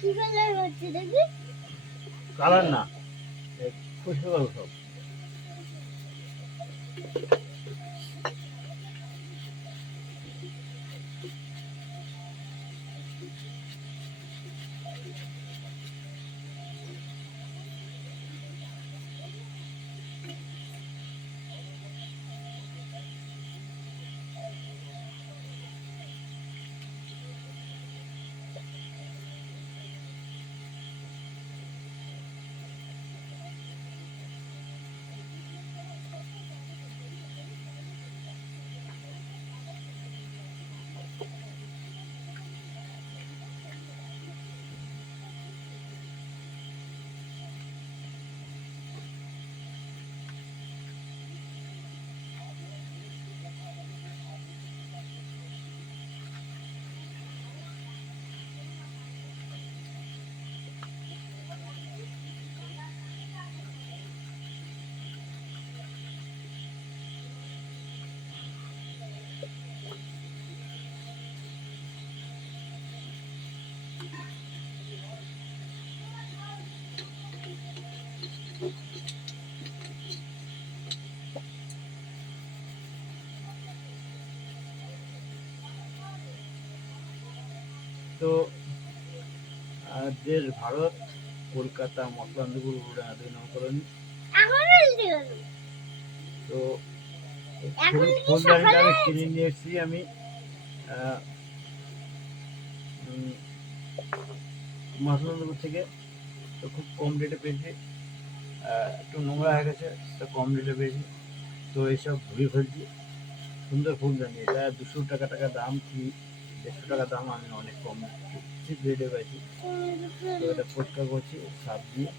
কি কালার হচ্ছে দেখি? কালার না, পরিষ্কার সব। তো দেশ ভারত, কলকাতা, মতলানপুর, দুই নামকরণ। তো ফুলদানিটা আমি কিনে নিয়ে এসেছি আমি মতলানপুর থেকে। তো খুব কম রেটে পেয়েছি, একটু নোংরা হয়ে গেছে, তো কম রেটে পেয়েছি। তো এইসব ঘুরিয়ে ফেলছি। সুন্দর ফুলদানি, এটা 200 টাকা দাম কি 150 টাকা দাম, আমি অনেক কম চিপ রেটে পেয়েছি। তো এটা পরিষ্কার করছি সাপ দিয়ে।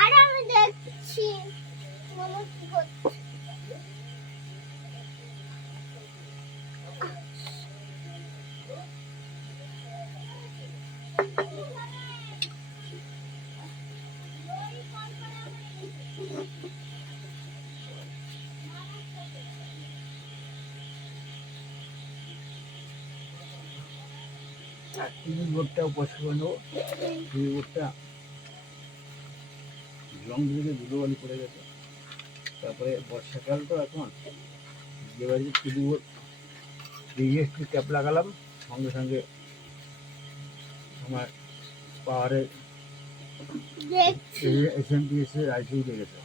আর আমি দেখছি মামা কি করছে। আর টিভি বোর্ডটাও পরিষ্কার করে নেবো। টিভি বোর্ডটা রং দিকে ধুলোবালি পড়ে গেছে। তারপরে বর্ষাকাল তো এখন, যে বাড়িতে টিভি বোর্ড জিএসটি ক্যাপ লাগালাম, সঙ্গে সঙ্গে আমার পাওয়ারের এসএমপিএস এর আইসি উঠে গেছে।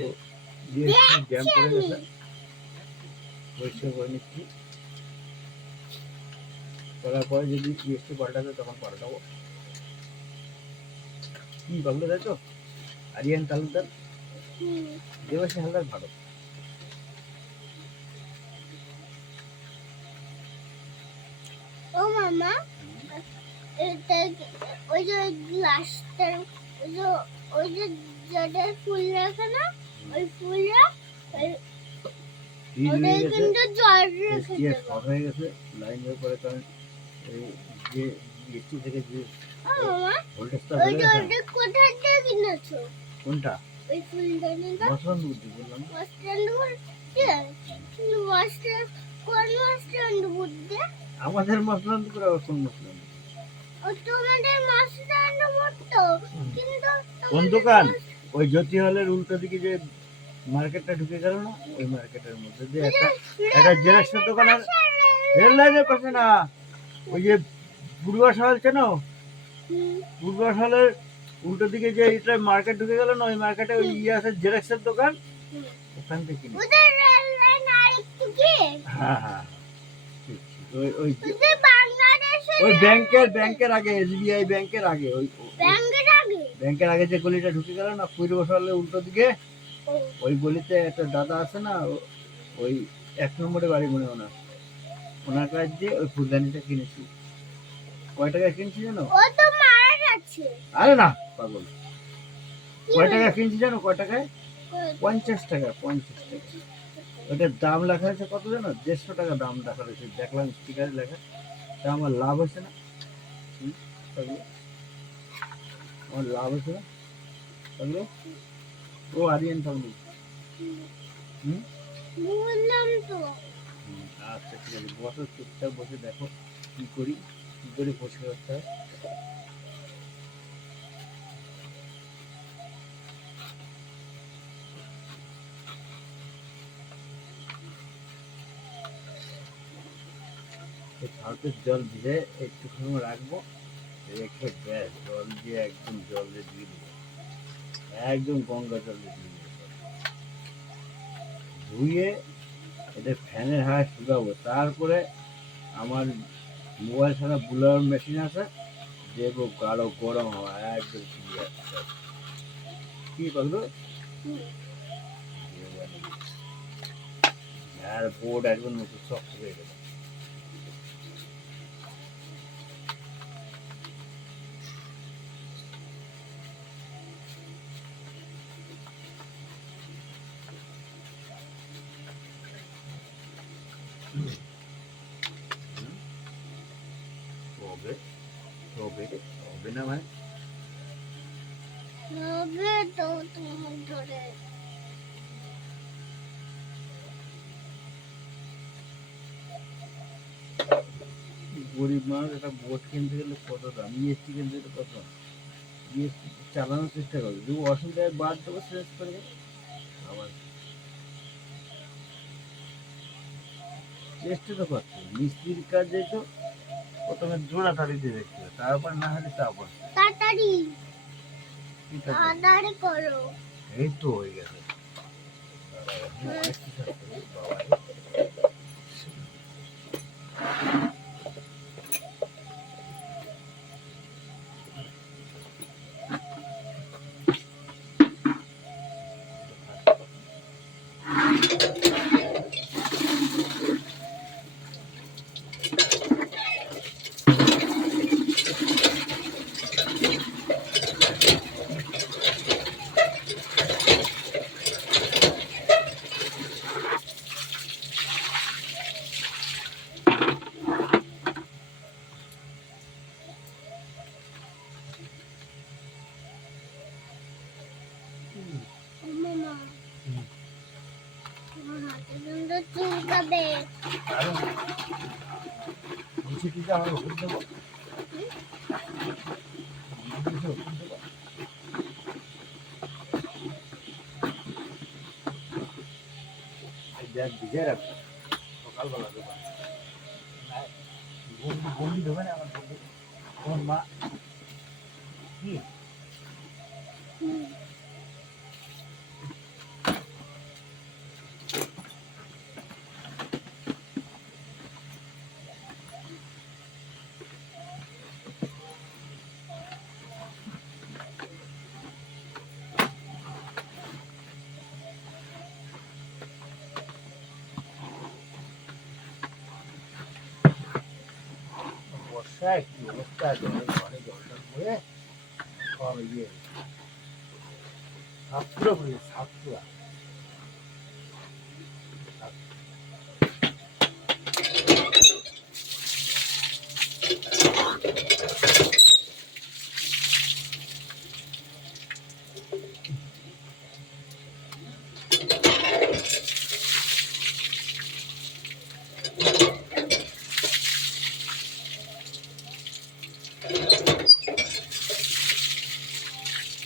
তো জিএসটি জ্যাম পড়ে গেছে, পরিষ্কার করে নিচ্ছি। করার পরে যদি জিএসটি পাল্টাবে তখন পাল্টাবো। পাল্টে তাই তো আরিয়ান তালুকদার, দেবাশী হালদার ভালো। ও মামা, এটা ওই যে গ্লাসটা, ওই যে জলের ফুল রাখে না, ওই ফুলটা ওদের কিন্তু জল রেখে হয়ে গেছে লাইন হয়ে পড়ে। কারণ এই যে এসটি থেকে যে ভোল্টেজটা ওই জলটা কোথা থেকে কিনেছো? কোনটা? ওই ফুলদানিটা মসলান্দপুর দিয়ে বললাম। মসলান্দপুর দিয়ে? কোন মসলান্দপুর দিয়ে? আমাদের মসলান্দপুর আর কোন মসলান্দপুর? ও তোমাদের মসলান্দপুর তো, কিন্তু কোন দোকান? ওই জ্যোতি হলের উল্টো দিকে যে মার্কেটটা ঢুকে গেল না, ওই মার্কেটের মধ্যে দিয়ে একটা জেরক্সের দোকান আছে। রেল লাইনের পাশে না, ওই যে পূর্বাশাল চেনো? হুম, পূর্বাশালের উল্টো দিকে যে এটা মার্কেট ঢুকে গেল না, ওই মার্কেটে ওই আছে জেরক্সের দোকান, হুম। ওখান থেকে কিনি। ওদের রেল লাইন আরেকটু গিয়ে হ্যাঁ হ্যাঁ, ঠিক ঠিক। ওই ওই ওদের বাংলাদেশের ওই ব্যাংকের আগে, এসবিআই ব্যাংকের আগে, ব্যাংকের আগে। ব্যাংকের আগে যে গলিটা ঢুকে গেল না পূর্বাশালের উল্টো দিকে, ও, ওই গলিতে একটা দাদা আছে না, ওই 1 নম্বরে বাড়ি মনে হয় ওনার। ওনার কাছ দিয়ে ওই ফুলদানিটা কিনেছি। কয় টাকা কিনছি জানো? ও তো মারা যাচ্ছে। আরে না পাগল, কি কয় টাকা হলো? কিনছি জানো? কয় টাকায়? 50 টাকা, 50 টাকা। ওটার দাম লেখা আছে কত জানো? 150 টাকা দাম লেখা রয়েছে, দেখলাম স্টিকারে লেখা। তা আমার লাভ হয়েছে না? হুম, পাগল, আমার লাভ হয়েছে না পাগল? ও আরিয়ান পাগল। হুম বললাম তো। হুম, আচ্ছা ঠিক আছে, বসো চুপচাপ বসে দেখো কি করি, কি করে পরিষ্কার করতে হয়। এই ভারতের জল ভিজে একটুখানি রাখবো, রেখে ব্যাস জল দিয়ে একদম জল দিয়ে ধুয়ে দেবো, একদম গঙ্গা জল দিয়ে ধুয়ে দেবো। ধুয়ে এটা ফ্যানের হাওয়ায় শুকাবো, তারপরে আমার মোবাইল ছাড়া বুলার মেশিন আছে, দেখবো গাঢ় গরম হওয়া একদম ক্লিয়ার। কি বলবো? হুম, আর বোর্ড একদম নতুন শক্ত হয়ে গেল। হবে হবে হবে না ভাই? হবে তো তোমার ধরে। গরিব মানুষ একটা বোট কিনতে গেলে কত দাম, ইএসটি কিনতে গেলে কত দাম, ইএসটি চালানোর চেষ্টা করবে, যদি অসুবিধায় বাদ দেবো শেষ করে দেবো। আবার চেষ্টা তো করতে হবে। মিস্ত্রির কাজে তো প্রথমে জোড়া তালি দিয়ে দেখতে হবে, তারপর না হলে তারপর তাড়াতাড়ি ঠিক আছে। তাড়াতাড়ি করো। এই তো হয়ে গেছে। অনেক কিছু আছে রে বাবা রে। ও মামা, হুম। তোমার হাতে কিন্তু চুলকাবে। আরো নিচে দিকে আমার ওষুধ দেবো, নিচে দিকে ওষুধ দেবো। এই ব্যাগ ভিজে রাখবো, সকালবেলা দেবো। না, বন্দি দেবে না আমার বন্দি, তোমার মা কি হুম, বর্ষায় কি অবস্থা, জলের ঘরে জলটা পড়ে সব ইয়ে সাতপুরা পড়ে, সাতপুরা।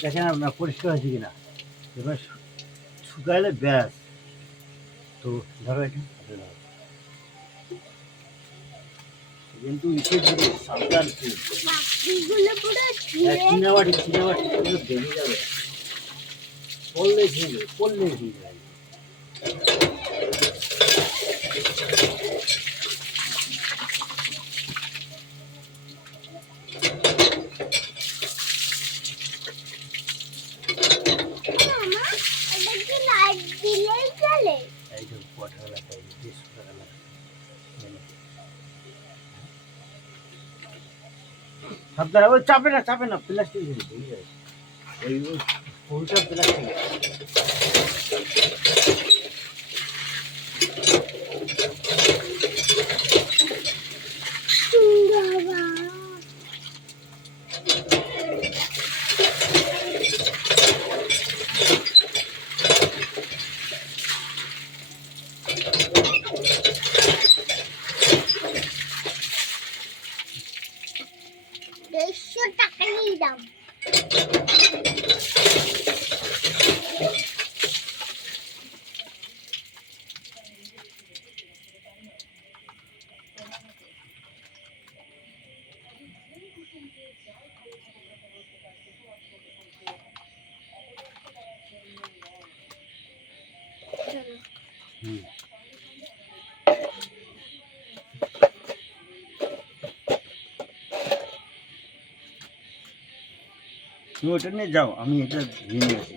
দেখেন আপনার পরিষ্কার হয়েছে কিনা, এবার শুকাইলে ব্যাস। তো ধরো এটা হাতে ধরো, কিন্তু ইসে ধরে সাবধান খুব। বাকিগুলো পুরো ছিঁড়ে চিনাবাটি পুরো ভেঙে যাবে, পড়লে ঝিঁড়ে মামা, এটা কি লাইট দিলেই জ্বলে? এই যে কোয়ার্টার লাগা, এই যে 150 টাকা লাগা। সাবধানে, ওই চাপে না প্লাস্টিক ভেঙে যায়। এই পুরোটা প্লাস্টিক। বাবা, দেড়শো টাকা নিয়ে দাম। হুম। তুমি ওটা নিয়ে যাও, আমি এটা নিয়ে আসি।